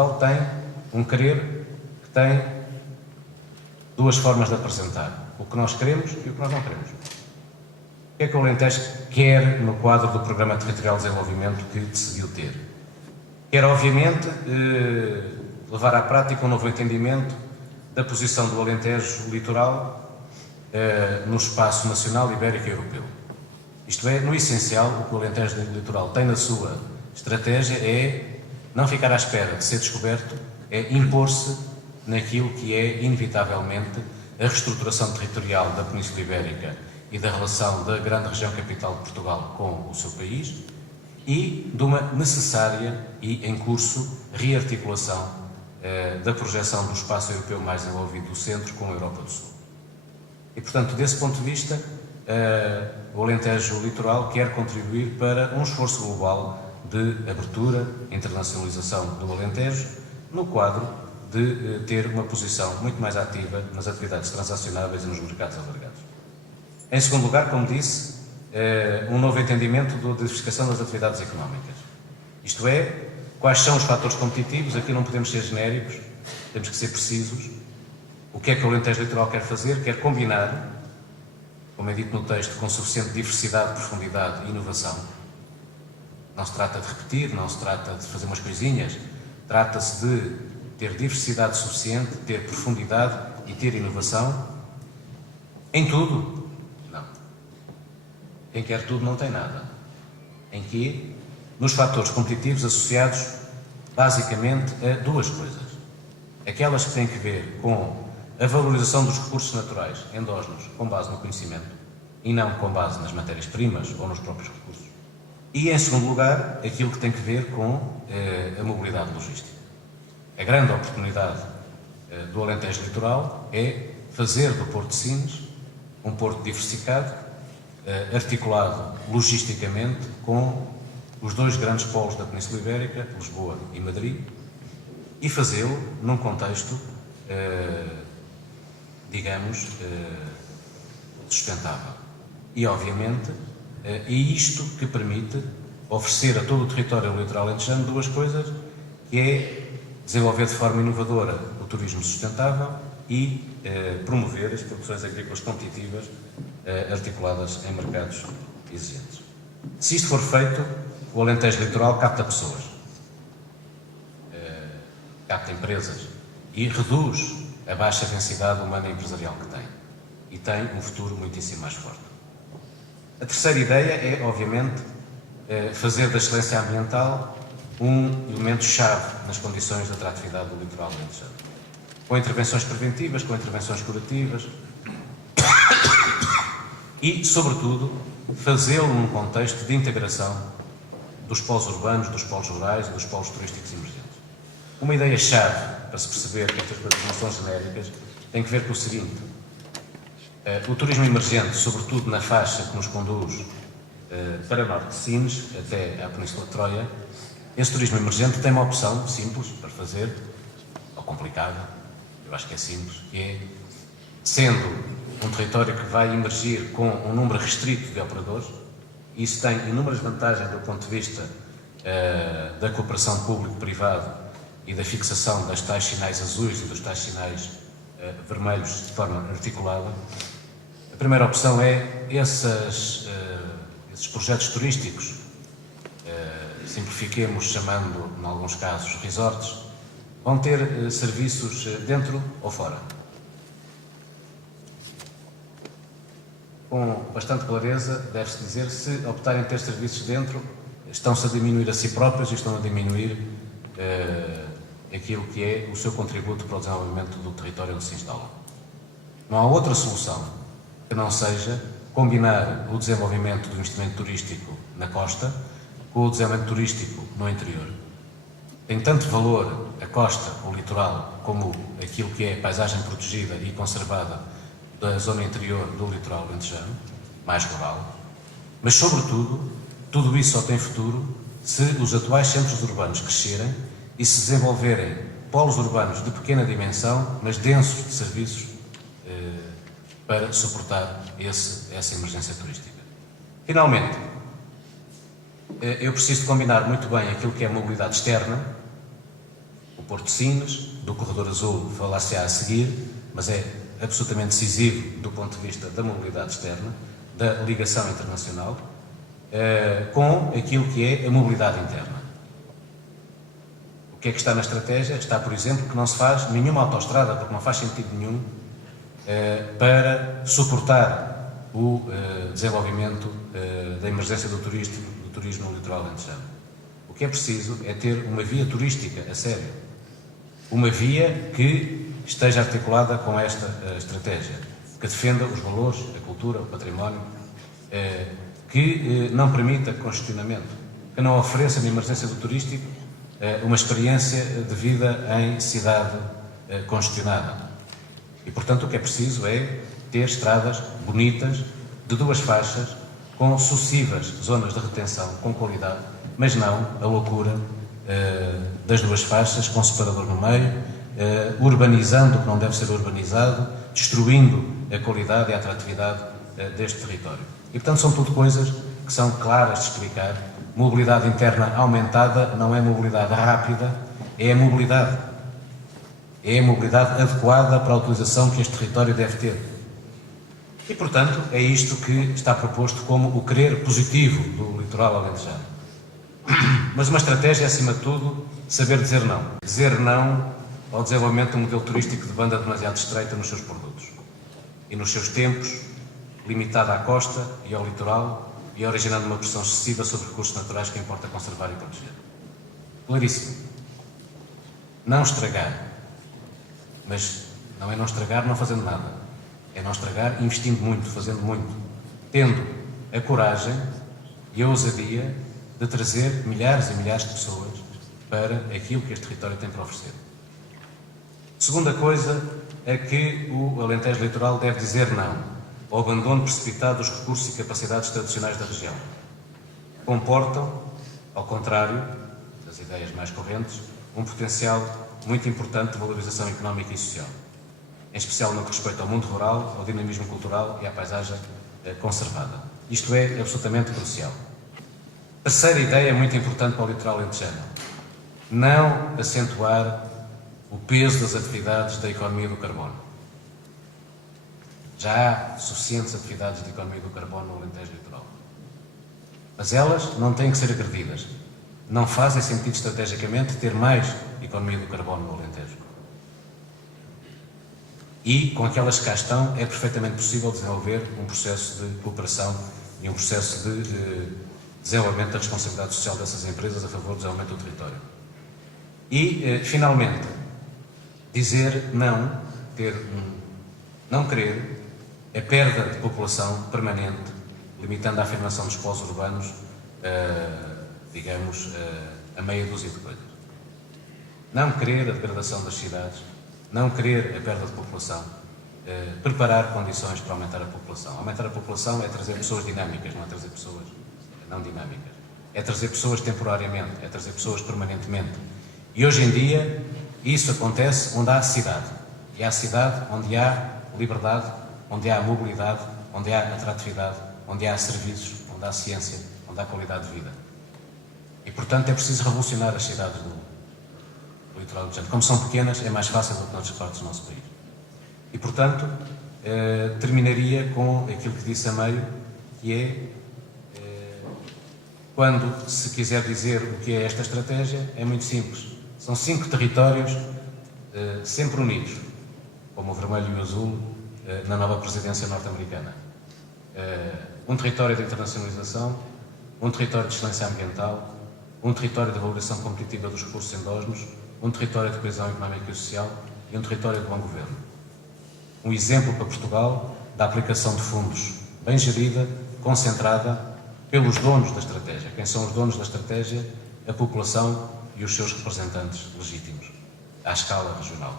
atual tem um querer que tem duas formas de apresentar: o que nós queremos e o que nós não queremos. O que é que o Alentejo quer no quadro do Programa Territorial de Desenvolvimento que decidiu ter? Quer, obviamente, levar à prática um novo entendimento da posição do Alentejo litoral no espaço nacional, ibérico e europeu. Isto é, no essencial, o que o Alentejo litoral tem na sua estratégia é não ficar à espera de ser descoberto, é impor-se naquilo que é, inevitavelmente, a reestruturação territorial da Península Ibérica e da relação da grande região capital de Portugal com o seu país e de uma necessária e em curso rearticulação da projeção do espaço europeu mais desenvolvido do centro com a Europa do Sul. E, portanto, desse ponto de vista, o Alentejo Litoral quer contribuir para um esforço global de abertura, internacionalização do Alentejo, no quadro de ter uma posição muito mais ativa nas atividades transacionáveis e nos mercados alargados. Em segundo lugar, como disse, um novo entendimento da diversificação das atividades económicas. Isto é, quais são os fatores competitivos? Aqui não podemos ser genéricos, temos que ser precisos. O que é que o Alentejo Litoral quer fazer? Quer combinar, como é dito no texto, com suficiente diversidade, profundidade e inovação. Não se trata de repetir, não se trata de fazer umas coisinhas, trata-se de ter diversidade suficiente, ter profundidade e ter inovação em tudo. Não. Quem quer tudo não tem nada. Em que? Nos fatores competitivos associados basicamente a duas coisas. Aquelas que têm que ver com a valorização dos recursos naturais endógenos com base no conhecimento e não com base nas matérias-primas ou nos próprios recursos. E, em segundo lugar, aquilo que tem que ver com a mobilidade logística. A grande oportunidade do Alentejo Litoral é fazer do Porto de Sines um porto diversificado, articulado logisticamente com os dois grandes polos da Península Ibérica, Lisboa e Madrid, e fazê-lo num contexto, digamos, sustentável. E, obviamente, é isto que permite oferecer a todo o território litoral alentejano duas coisas, que é desenvolver de forma inovadora o turismo sustentável e promover as produções agrícolas competitivas articuladas em mercados exigentes. Se isto for feito, o Alentejo Litoral capta pessoas, capta empresas e reduz a baixa densidade humana e empresarial que tem. E tem um futuro muitíssimo mais forte. A terceira ideia é, obviamente, fazer da excelência ambiental um elemento-chave nas condições de atratividade do litoral alentejano. Com intervenções preventivas, com intervenções curativas e, sobretudo, fazê-lo num contexto de integração dos polos urbanos, dos polos rurais e dos polos turísticos emergentes. Uma ideia-chave para se perceber que estas coisas não são genéricas tem que ver com o seguinte: o turismo emergente, sobretudo na faixa que nos conduz para norte de Sines, até à Península de Troia, esse turismo emergente tem uma opção simples para fazer, ou complicada, eu acho que é simples, que é, sendo um território que vai emergir com um número restrito de operadores, isso tem inúmeras vantagens do ponto de vista da cooperação público-privada e da fixação das tais sinais azuis e dos tais sinais vermelhos de forma articulada. A primeira opção é esses projetos turísticos, simplifiquemos chamando, em alguns casos, resorts, vão ter serviços dentro ou fora. Com bastante clareza, deve-se dizer, se optarem ter serviços dentro, estão-se a diminuir a si próprios e estão a diminuir aquilo que é o seu contributo para o desenvolvimento do território onde se instalam. Não há outra solução que não seja combinar o desenvolvimento do investimento turístico na costa com o desenvolvimento turístico no interior. Tem tanto valor a costa, o litoral, como aquilo que é a paisagem protegida e conservada da zona interior do litoral alentejano, mais rural, mas, sobretudo, tudo isso só tem futuro se os atuais centros urbanos crescerem e se desenvolverem polos urbanos de pequena dimensão, mas densos de serviços para suportar essa emergência turística. Finalmente, eu preciso de combinar muito bem aquilo que é a mobilidade externa, o Porto Sines, do Corredor Azul falar-se-á a seguir, mas é absolutamente decisivo do ponto de vista da mobilidade externa, da ligação internacional, com aquilo que é a mobilidade interna. O que é que está na estratégia? Está, por exemplo, que não se faz nenhuma autoestrada, porque não faz sentido nenhum, para suportar o desenvolvimento da emergência do turismo no litoral alentejano. O que é preciso é ter uma via turística a sério. Uma via que esteja articulada com esta estratégia, que defenda os valores, a cultura, o património, que não permita congestionamento, que não ofereça na emergência do turístico uma experiência de vida em cidade congestionada. E, portanto, o que é preciso é ter estradas bonitas, de 2 faixas, com sucessivas zonas de retenção com qualidade, mas não a loucura das 2 faixas, com separador no meio, urbanizando o que não deve ser urbanizado, destruindo a qualidade e a atratividade deste território. E, portanto, são tudo coisas que são claras de explicar. Mobilidade interna aumentada não é mobilidade rápida, é a mobilidade adequada para a utilização que este território deve ter. E, portanto, é isto que está proposto como o querer positivo do litoral alentejano. Mas uma estratégia é, acima de tudo, saber dizer não. Dizer não ao desenvolvimento de um modelo turístico de banda demasiado estreita nos seus produtos e nos seus tempos, limitado à costa e ao litoral e originando uma pressão excessiva sobre recursos naturais que importa conservar e proteger. Claríssimo. Não estragar. Mas não é não estragar não fazendo nada. É não estragar investindo muito, fazendo muito. Tendo a coragem e a ousadia de trazer milhares e milhares de pessoas para aquilo que este território tem para oferecer. Segunda coisa é que o Alentejo Litoral deve dizer não ao abandono precipitado dos recursos e capacidades tradicionais da região. Comportam, ao contrário das ideias mais correntes, um potencial muito importante de valorização económica e social, em especial no que respeita ao mundo rural, ao dinamismo cultural e à paisagem conservada. Isto é absolutamente crucial. Terceira ideia muito importante para o litoral alentejano: não acentuar o peso das atividades da economia do carbono. Já há suficientes atividades de economia do carbono no Alentejo Litoral. Mas elas não têm que ser agredidas. Não fazem sentido estrategicamente ter mais economia do carbono no Alentejo. E, com aquelas que cá estão, é perfeitamente possível desenvolver um processo de cooperação e um processo de desenvolvimento da responsabilidade social dessas empresas a favor do desenvolvimento do território. E, finalmente, dizer não, não querer a perda de população permanente, limitando a afirmação dos polos urbanos, digamos, a meia dúzia de coisas. Não querer a degradação das cidades, não querer a perda de população, preparar condições para aumentar a população. Aumentar a população é trazer pessoas dinâmicas, não é trazer pessoas não dinâmicas. É trazer pessoas temporariamente, é trazer pessoas permanentemente. E hoje em dia isso acontece onde há cidade. E há cidade onde há liberdade, onde há mobilidade, onde há atratividade, onde há serviços, onde há ciência, onde há qualidade de vida. E, portanto, é preciso revolucionar as cidades do litoral alentejano. Como são pequenas, é mais fácil do que noutras partes do nosso país. E, portanto, terminaria com aquilo que disse a meio, que é, quando se quiser dizer o que é esta estratégia, é muito simples. São 5 territórios sempre unidos, como o vermelho e o azul na nova presidência norte-americana. Um território de internacionalização, um território de excelência ambiental, um território de valoração competitiva dos recursos endógenos, um território de coesão económica e social e um território de bom governo. Um exemplo para Portugal da aplicação de fundos bem gerida, concentrada pelos donos da estratégia. Quem são os donos da estratégia? A população e os seus representantes legítimos, à escala regional.